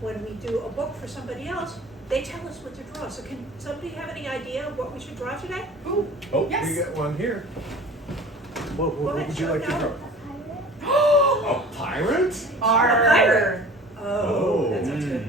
when we do a book for somebody else, they tell us what to draw. So can somebody have any idea of what we should draw today? Ooh. Oh, Yes. we got one here. What ahead, would you show like it to now. draw? Oh, A pirate? A pirate. Oh, Oh. that sounds good.